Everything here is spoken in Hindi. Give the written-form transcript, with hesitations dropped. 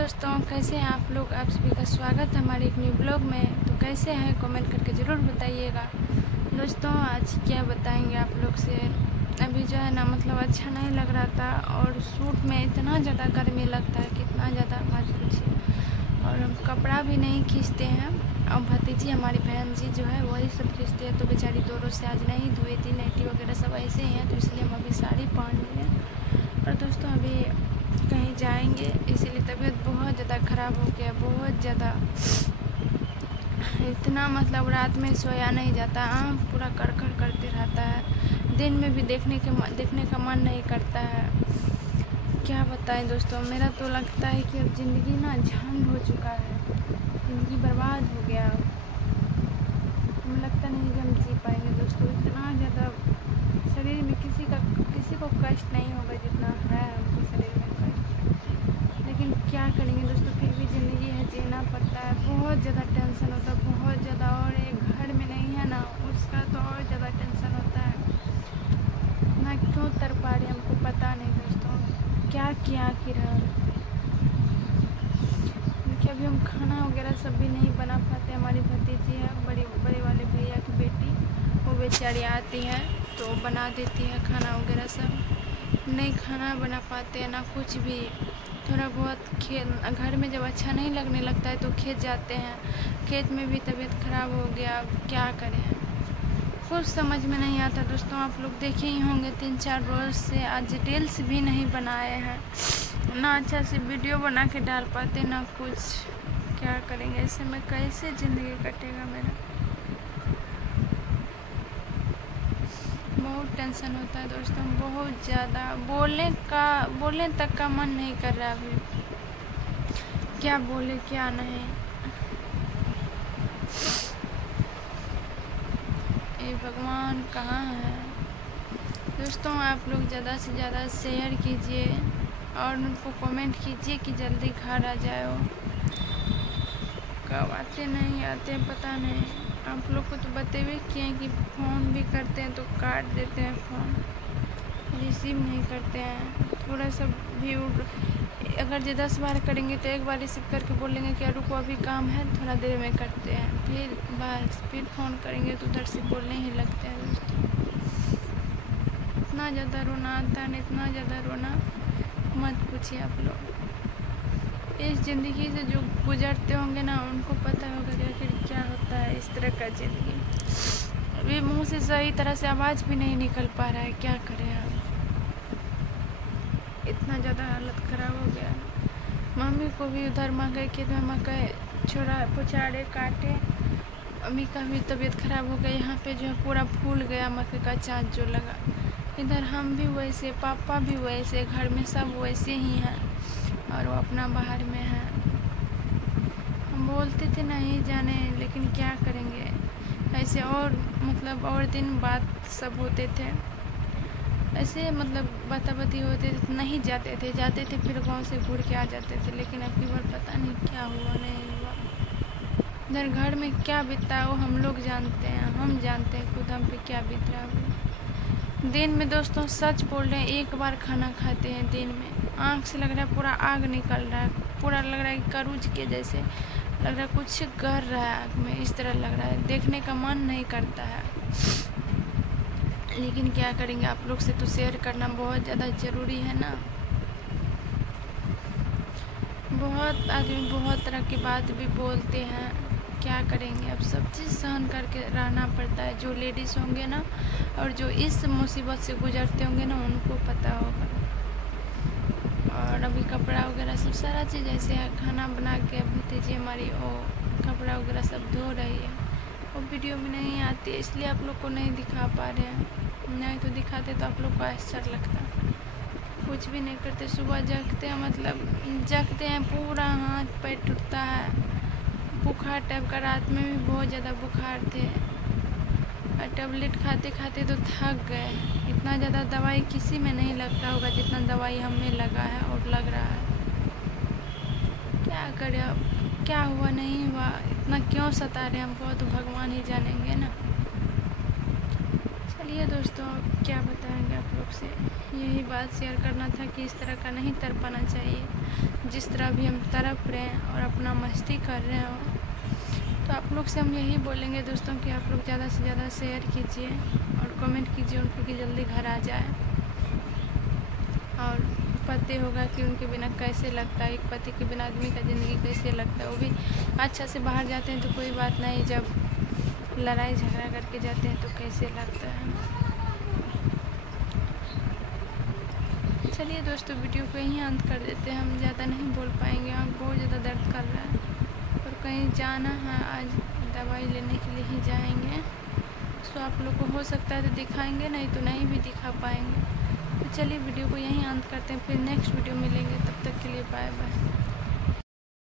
दोस्तों, कैसे हैं आप लोग। आप सभी का स्वागत है हमारे एक न्यू ब्लॉग में। तो कैसे हैं कमेंट करके ज़रूर बताइएगा। दोस्तों आज क्या बताएंगे आप लोग से। अभी जो है ना मतलब अच्छा नहीं लग रहा था और सूट में इतना ज़्यादा गर्मी लगता है, कितना ज़्यादा मत पूछिए। और हम कपड़ा भी नहीं खींचते हैं और भतीजी हमारी बहन जी जो है वही सब खींचती है। तो बेचारी दो रोज से आज नहीं धुए थी, नाइटी वगैरह सब ऐसे ही हैं, तो इसलिए हम अभी साड़ी पहन लिए। और दोस्तों अभी कहीं जाएंगे, इसीलिए तबीयत बहुत ज़्यादा ख़राब हो गया, बहुत ज़्यादा। इतना मतलब रात में सोया नहीं जाता, आँख पूरा कड़कड़ करते रहता है। दिन में भी देखने का मन नहीं करता है। क्या बताएं दोस्तों, मेरा तो लगता है कि अब ज़िंदगी ना झंड हो चुका है, ज़िंदगी बर्बाद हो गया। हमें लगता नहीं कि हम जी पाएंगे दोस्तों। इतना ज़्यादा शरीर में किसी को कष्ट नहीं होगा जितना है हमको शरीर में कष्ट। लेकिन क्या करेंगे दोस्तों, फिर भी ज़िंदगी है, जीना पड़ता है। बहुत ज़्यादा टेंशन होता है, बहुत ज़्यादा। और एक घर में नहीं है ना, उसका तो और ज़्यादा टेंशन होता है ना। क्यों तर पा रहे हमको पता नहीं दोस्तों, क्या किया आखिर हम। देखिए अभी हम खाना वगैरह सब भी नहीं बना पाते। हमारी भतीजी है, बड़े वाले भैया की बेटी, वो बेचारी आती है तो बना देती है खाना वगैरह सब। नहीं खाना बना पाते हैं ना कुछ भी। थोड़ा बहुत घर में जब अच्छा नहीं लगने लगता है तो खेत जाते हैं, खेत में भी तबीयत ख़राब हो गया। अब क्या करें, कुछ समझ में नहीं आता दोस्तों। आप लोग देखे ही होंगे 3-4 रोज़ से आज डिटेल्स भी नहीं बनाए हैं ना, अच्छा से वीडियो बना के डाल पाते ना कुछ। क्या करेंगे, ऐसे में कैसे ज़िंदगी कटेगा मेरा। बहुत टेंशन होता है दोस्तों, बहुत ज़्यादा। बोलने तक का मन नहीं कर रहा अभी, क्या बोले क्या नहीं। ये भगवान कहाँ है दोस्तों। आप लोग ज़्यादा से ज़्यादा शेयर कीजिए और उनको कमेंट कीजिए कि जल्दी घर आ जाओ। कब आते नहीं आते पता नहीं। आप लोग को तो बतेवे किए हैं कि फ़ोन भी करते हैं तो काट देते हैं, फ़ोन रिसीव नहीं करते हैं। थोड़ा सा भी अगर जो 10 बार करेंगे तो एक बार रिसीव करके बोलेंगे कि रुको अभी काम है, थोड़ा देर में करते हैं। फिर फ़ोन करेंगे तो उधर से बोलने ही लगते हैं दोस्तों। इतना ज़्यादा रोना आता है, इतना ज़्यादा रोना मत पूछिए आप लोग। इस ज़िंदगी से जो गुजरते होंगे ना उनको पता होगा कि आखिर क्या होता है इस तरह का ज़िंदगी। अभी मुंह से सही तरह से आवाज़ भी नहीं निकल पा रहा है, क्या करें हम। इतना ज़्यादा हालत ख़राब हो गया। मम्मी को भी उधर मकई खेत में मकई पुछाड़े काटे। मम्मी का भी तबीयत ख़राब हो गई। यहाँ पे जो है पूरा फूल गया मकई का चाँच जो लगा। इधर हम भी वैसे, पापा भी वैसे, घर में सब वैसे ही हैं और वो अपना बाहर में है। हम बोलते थे नहीं जाने, लेकिन क्या करेंगे। ऐसे और मतलब और दिन बात सब होते थे, ऐसे मतलब बाताबाती होते थे, नहीं जाते थे फिर गांव से घूर के आ जाते थे। लेकिन अब की बार पता नहीं क्या हुआ नहीं हुआ। इधर घर में क्या बीता वो हम लोग जानते हैं, हम जानते हैं खुद हम पे क्या बीत रहा है। दिन में दोस्तों सच बोल रहे हैं, एक बार खाना खाते हैं दिन में, आँख से लग रहा है पूरा आग निकल रहा है, पूरा लग रहा है कि करूज के जैसे लग रहा है, कुछ कर रहा है आँख में, इस तरह लग रहा है। देखने का मन नहीं करता है, लेकिन क्या करेंगे। आप लोग से तो शेयर करना बहुत ज़्यादा ज़रूरी है ना। बहुत आदमी बहुत तरह की बात भी बोलते हैं, क्या करेंगे। अब सब चीज़ सहन करके रहना पड़ता है। जो लेडीज़ होंगे ना और जो इस मुसीबत से गुजरते होंगे ना उनको पता होगा। और अभी कपड़ा वगैरह सब सारा चीज़ ऐसे है, खाना बना के भतीजी हमारी वो कपड़ा वगैरह सब धो रही है। वो वीडियो में नहीं आती है इसलिए आप लोग को नहीं दिखा पा रहे हैं, नहीं तो दिखाते तो आप लोग को आश्चर्य लगता। कुछ भी नहीं करते, सुबह जगते हैं, मतलब जगते हैं पूरा हाथ पैर टूटता है, बुखार टाइप का। रात में भी बहुत ज़्यादा बुखार थे और टेबलेट खाते खाते तो थक गए। इतना ज़्यादा दवाई किसी में नहीं लगता होगा जितना दवाई हमें लगा है और लग रहा है। क्या करें अब, क्या हुआ नहीं हुआ, इतना क्यों सता रहे हमको, तो भगवान ही जानेंगे ना। चलिए दोस्तों क्या बताएंगे आप लोग से। यही बात शेयर करना था कि इस तरह का नहीं तड़पाना चाहिए। जिस तरह भी हम तड़प रहे हैं और अपना मस्ती कर रहे हो, तो आप लोग से हम यही बोलेंगे दोस्तों कि आप लोग ज़्यादा से ज़्यादा शेयर कीजिए और कमेंट कीजिए उनको कि जल्दी घर आ जाए। और पता होगा कि उनके बिना कैसे लगता है, एक पति के बिना आदमी का ज़िंदगी कैसे लगता है। वो भी अच्छा से बाहर जाते हैं तो कोई बात नहीं, जब लड़ाई झगड़ा करके जाते हैं तो कैसे लगता है। चलिए दोस्तों, वीडियो को यहीं अंत कर देते हैं। हम ज़्यादा नहीं बोल पाएंगे, आँख बहुत ज़्यादा दर्द कर रहा है और कहीं जाना है, आज दवाई लेने के लिए ही जाएंगे। तो आप लोग को हो सकता है तो दिखाएंगे, नहीं तो नहीं भी दिखा पाएंगे। तो चलिए वीडियो को यहीं अंत करते हैं, फिर नेक्स्ट वीडियो मिलेंगे। तब तक के लिए बाय बाय।